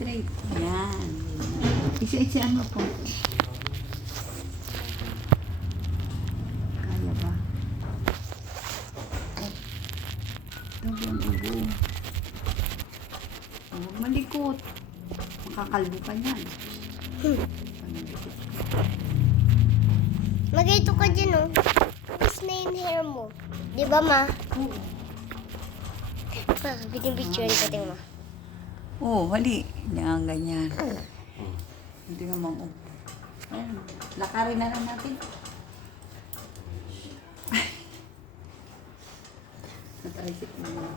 straight. Yan. Isa-isaan mo po. Kaya ba? Ito ang ubo. Huwag malikot. Makakalbo ka niyan. Magayto ka dyan, oh. Tapos na yung hair mo. Di ba, ma? Oo. Ma, binibicturean ko tingin mo. Oo, hali. Yan, ganyan. Hindi naman ubo. Ayan. Lakarin na lang natin. Natarisip mo na.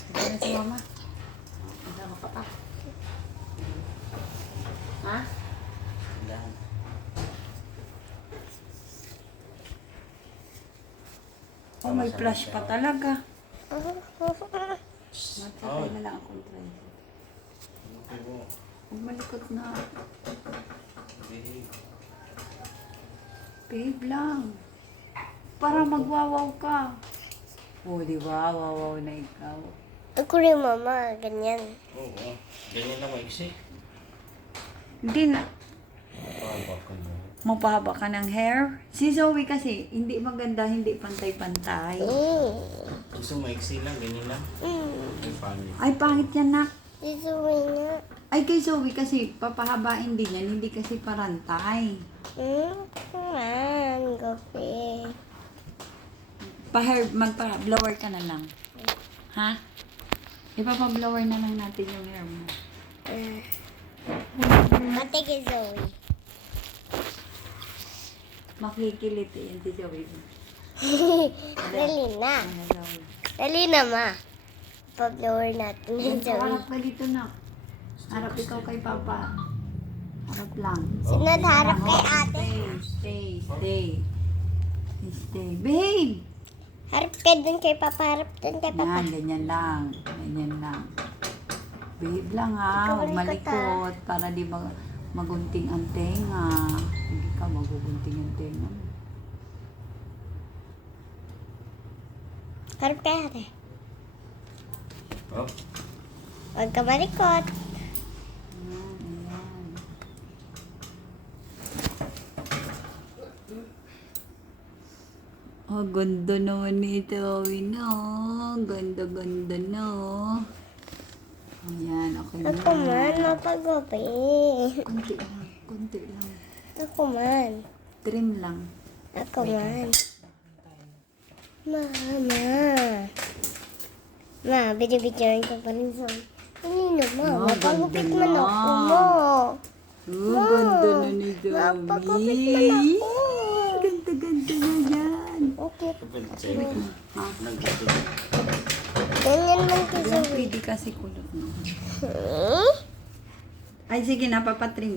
Ito na si mama. Kasama ka pa. Ha? Oh, may flash pa talaga. Matatay na lang akong try. Huwag malikot na. Babe lang. Para magwawaw ka. Oh, di ba? Wawaw na ikaw. Ako rin, mama. Ganyan. Oo. Ganyan na maiksi. Hindi na. Pahaba ka na. Mapahaba ka ng hair. Si Zoe kasi, hindi maganda, hindi pantay-pantay. Gusto maiksi lang, ganyan lang. Ay, pangit. Ay, pangit yan, nak. Dito na. Ay, kay Zoe kasi, papahabain din yan, hindi kasi parantay. Man, gabi. Pa-hair, magpa-blower ka na lang. Ha? Ipapa-blower na lang natin yung hair mo. Ate kay Zoe. Makikiliti yan si Zoe. Dali na. Ano, Zoe? Dali na, ma. Pa-blower natin yung Zoe. Harap ka dito na. Harap ikaw kay Papa. Harap lang. Sinad harap kay ate. Stay. Babe! Harap ka dun kay Papa. Harap dun kay Papa. Yan, ganyan lang. Ganyan lang. Babe lang ha. Ikaw Huwag ulit ka, malikot. Para di magunting ang tenga. Hindi ka magugunting ang tenga. Harap kay ate. Oh. Huwag ka malikot. Ayan. Oh, ganda naman nito, no? Ganda, no? Ayan, okay na. Ako man, mapagabi. Konti lang. Ako man. Trim lang. Ako man. Mama. Ma, binibidyoin ko pa rin sa... Kanino, ma? Oh, Mapagupit ganda man na. ako, mo. Oh, ganda na ni Zoe. Mapagupit man ako. Ganda na yan. Okay. Ha? Ganyan man ko sa... Pwede kasi kulot mo. Hmm? Ay, sige na, papatrim.